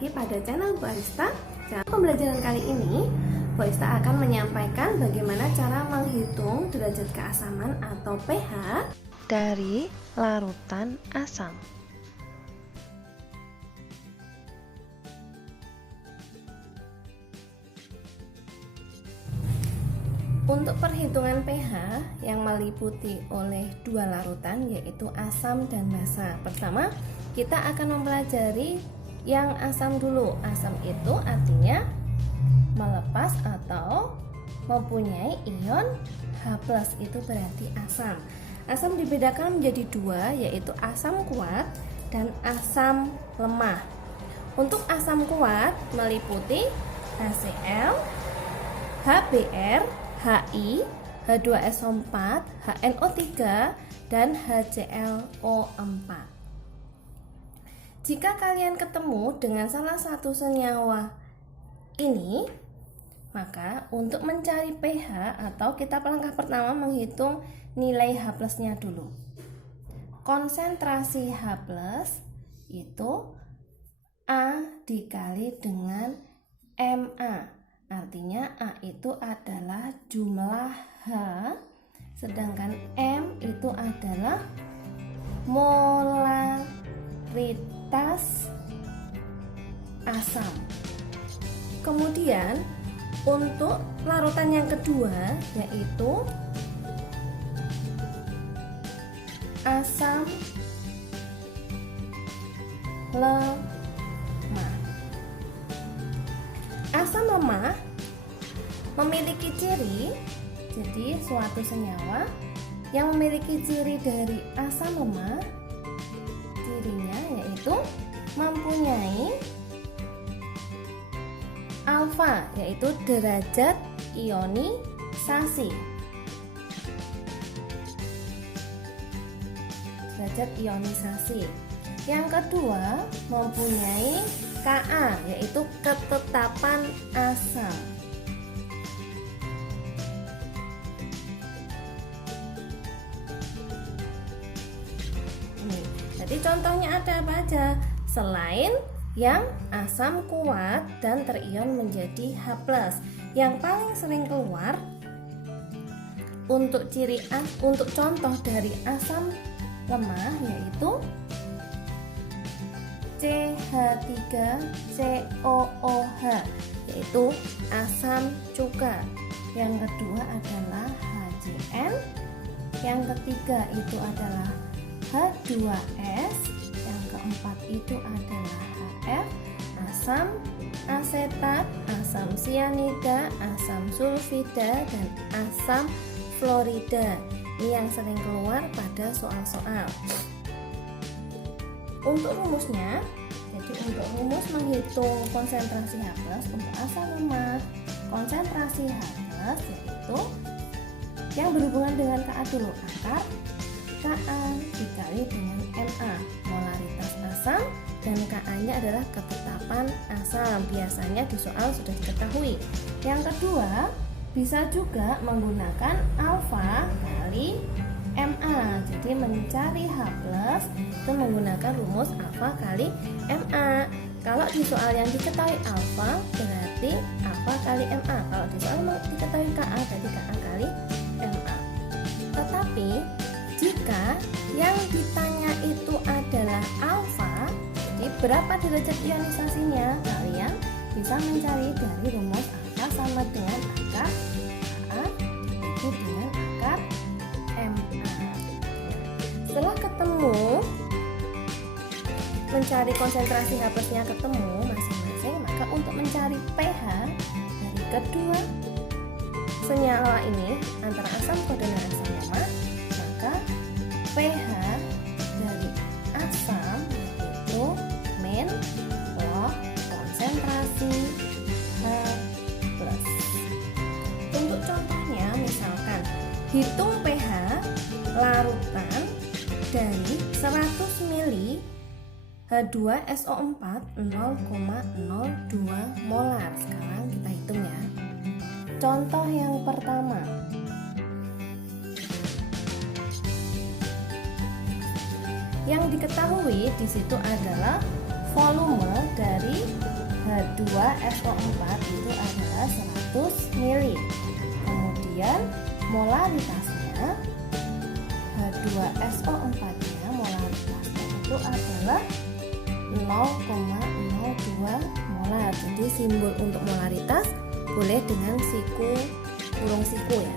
lagi pada channel Bu Arista. Dalam pembelajaran kali ini, Bu Arista akan menyampaikan bagaimana cara menghitung derajat keasaman atau pH dari larutan asam. Untuk perhitungan pH yang meliputi oleh dua larutan, yaitu asam dan basa. Pertama, kita akan mempelajari yang asam dulu. Asam itu artinya melepas atau mempunyai ion H+, itu berarti asam. Asam dibedakan menjadi dua, yaitu asam kuat dan asam lemah. Untuk asam kuat meliputi HCl, HBr, Hi, H2SO4, HNO3, dan HClO4. Jika kalian ketemu dengan salah satu senyawa ini, maka untuk mencari pH atau kita langkah pertama menghitung nilai H+-nya dulu. Konsentrasi H+ itu A dikali dengan Ma. Artinya A itu adalah jumlah H, sedangkan M itu adalah molaritas asam. Kemudian untuk larutan yang kedua, yaitu asam lemah. Asam lemah memiliki ciri, jadi suatu senyawa yang memiliki ciri dari asam lemah, cirinya yaitu mempunyai alfa, yaitu derajat ionisasi. Derajat ionisasi. Yang kedua, mempunyai Ka, yaitu ketetapan asam. Jadi contohnya ada apa aja? Selain yang asam kuat dan terion menjadi H+, yang paling sering keluar untuk untuk contoh dari asam lemah yaitu CH3COOH, yaitu asam cuka. Yang kedua adalah HCN, yang ketiga itu adalah H2S, yang keempat itu adalah HF, asam asetat, asam sianida, asam sulfida, dan asam fluorida. Ini yang sering keluar pada soal-soal. Untuk rumusnya, jadi untuk rumus menghitung konsentrasi H+ untuk asam lemah, konsentrasi H+ yaitu yang berhubungan dengan Ka dulu, akar Ka dikali dengan Ma, molaritas asam, dan Ka-nya adalah ketetapan asam. Biasanya di soal sudah diketahui. Yang kedua, bisa juga menggunakan alfa kali Ma. Jadi mencari H+ itu menggunakan rumus alfa kali Ma. Kalau di soal yang diketahui alfa berarti alfa kali Ma. Kalau di soal diketahui Ka berarti Ka kali Ma. Tetapi jika yang ditanya itu adalah alfa, jadi berapa derajat ionisasinya, kalian bisa mencari dari rumus alfa sama dengan akar Ka itu dengan akar Ma. Setelah ketemu, mencari konsentrasi H+-nya ketemu masing-masing, maka untuk mencari pH dari kedua senyawa ini antara asam kuat dan asam lemah, maka pH dari asam yaitu min log konsentrasi H+. Untuk contohnya, misalkan hitung pH larutan dari 100 ml H2SO4 0,02 molar. Sekarang kita hitung ya. Contoh yang pertama. Yang diketahui di situ adalah volume dari H2SO4 itu adalah 100 ml. Kemudian molaritasnya H2SO4-nya molaritasnya itu adalah 0,02 molar. Jadi simbol untuk molaritas boleh dengan siku, kurung siku ya.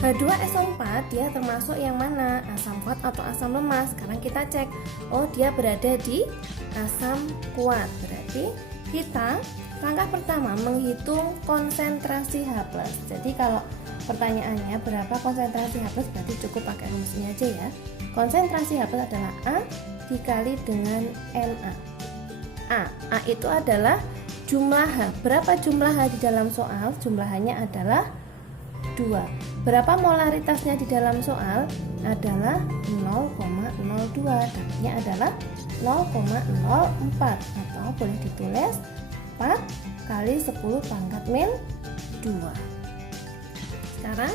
H2SO4 dia termasuk yang mana? Asam kuat atau asam lemah? Sekarang kita cek. Oh, dia berada di asam kuat. Berarti kita langkah pertama menghitung konsentrasi H+. Jadi kalau pertanyaannya berapa konsentrasi H+, berarti cukup pakai rumus ini aja ya. Konsentrasi H+ adalah A dikali dengan Na. A itu adalah jumlah H. Berapa jumlah H di dalam soal? Jumlah H-nya adalah 2. Berapa molaritasnya di dalam soal? Adalah 0,02. Dapatnya adalah 0,04 atau boleh ditulis 4 kali 10 pangkat min 2. Sekarang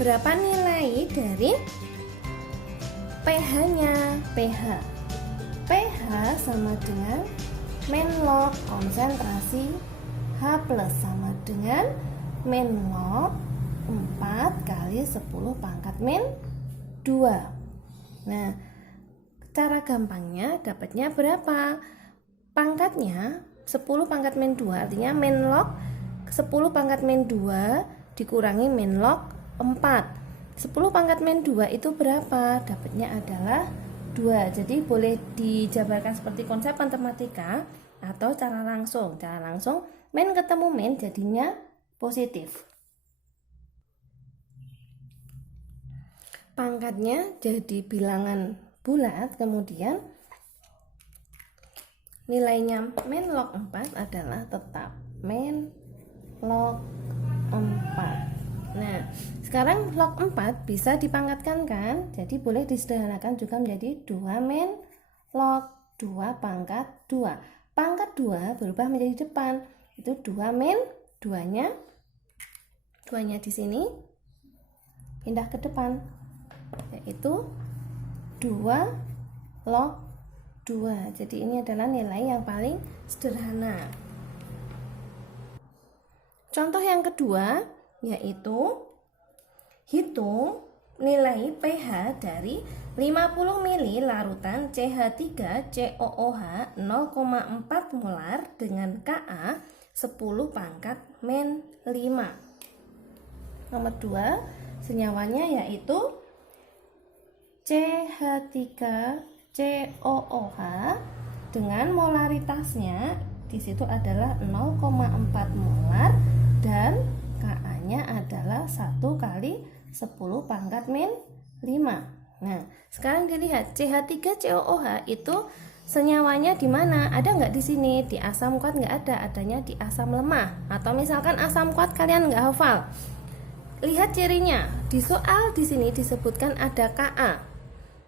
berapa nilai dari pH-nya? pH sama dengan min log konsentrasi H+ sama dengan min log 4 kali 10 pangkat min 2. Nah, cara gampangnya dapatnya berapa? Pangkatnya 10 pangkat min 2, artinya min log 10 pangkat min 2 dikurangi min log 4. 10 pangkat min 2 itu berapa? Dapatnya adalah 2. Jadi boleh dijabarkan seperti konsep matematika atau cara langsung. Cara langsung min ketemu min jadinya positif. Pangkatnya jadi bilangan bulat, kemudian nilainya min log 4 adalah tetap min log 4. Nah, sekarang log 4 bisa dipangkatkan kan? Jadi boleh disederhanakan juga menjadi 2 min log 2 pangkat 2. Pangkat 2 berubah menjadi depan. Itu 2 min 2-nya di sini pindah ke depan. Yaitu 2 log 2. Jadi ini adalah nilai yang paling sederhana. Contoh yang kedua yaitu hitung nilai pH dari 50 ml larutan CH3COOH 0,4 molar dengan Ka 10 pangkat min 5. Nomor 2 senyawanya yaitu CH3COOH dengan molaritasnya di situ adalah 0,4 molar dan Ka-nya adalah 1 kali 10 pangkat min 5. Nah, sekarang dilihat CH3COOH itu senyawanya di mana? Ada nggak di sini? Di asam kuat nggak ada, adanya di asam lemah. Atau misalkan asam kuat kalian nggak hafal. Lihat cirinya. Di soal di sini disebutkan ada Ka.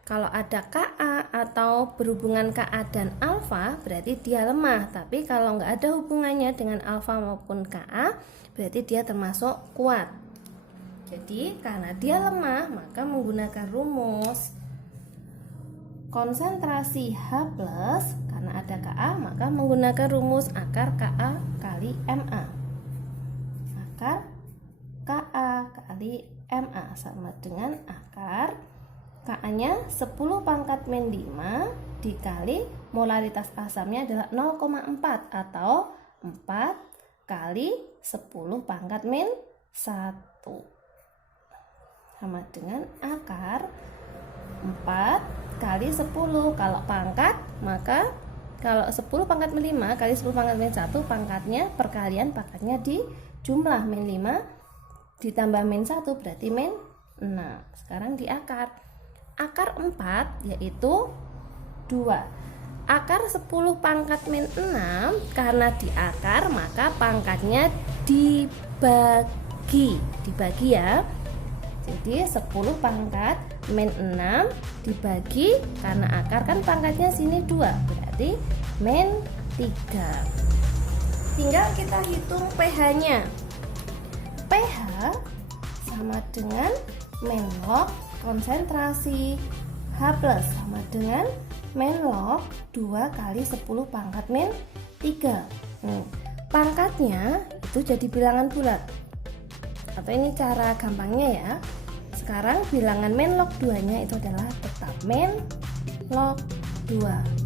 Kalau ada Ka atau berhubungan Ka dan alfa berarti dia lemah. Tapi kalau nggak ada hubungannya dengan alfa maupun Ka berarti dia termasuk kuat. Jadi karena dia lemah maka menggunakan rumus konsentrasi H+, karena ada Ka maka menggunakan rumus akar Ka kali Ma. Akar Ka kali Ma sama dengan akar Ka-nya 10 pangkat min 5 dikali molaritas asamnya adalah 0,4 atau 4 kali 10 pangkat min 1 sama dengan akar 4 kali 10. Kalau pangkat maka kalau 10 pangkat min 5 kali 10 pangkat min 1 pangkatnya perkalian pangkatnya di jumlah min 5 ditambah min 1 berarti min 6. Sekarang di akar 4 yaitu 2. Akar 10 pangkat min 6 karena di akar maka pangkatnya dibagi ya. Jadi 10 pangkat min 6 dibagi karena akar kan pangkatnya sini 2 berarti min 3. Tinggal kita hitung pH-nya. pH sama dengan min log konsentrasi H+ sama dengan min log 2 kali 10 pangkat min 3. Pangkatnya itu jadi bilangan bulat. Atau ini cara gampangnya ya. Sekarang bilangan min log 2 nya itu adalah tetap min log 2.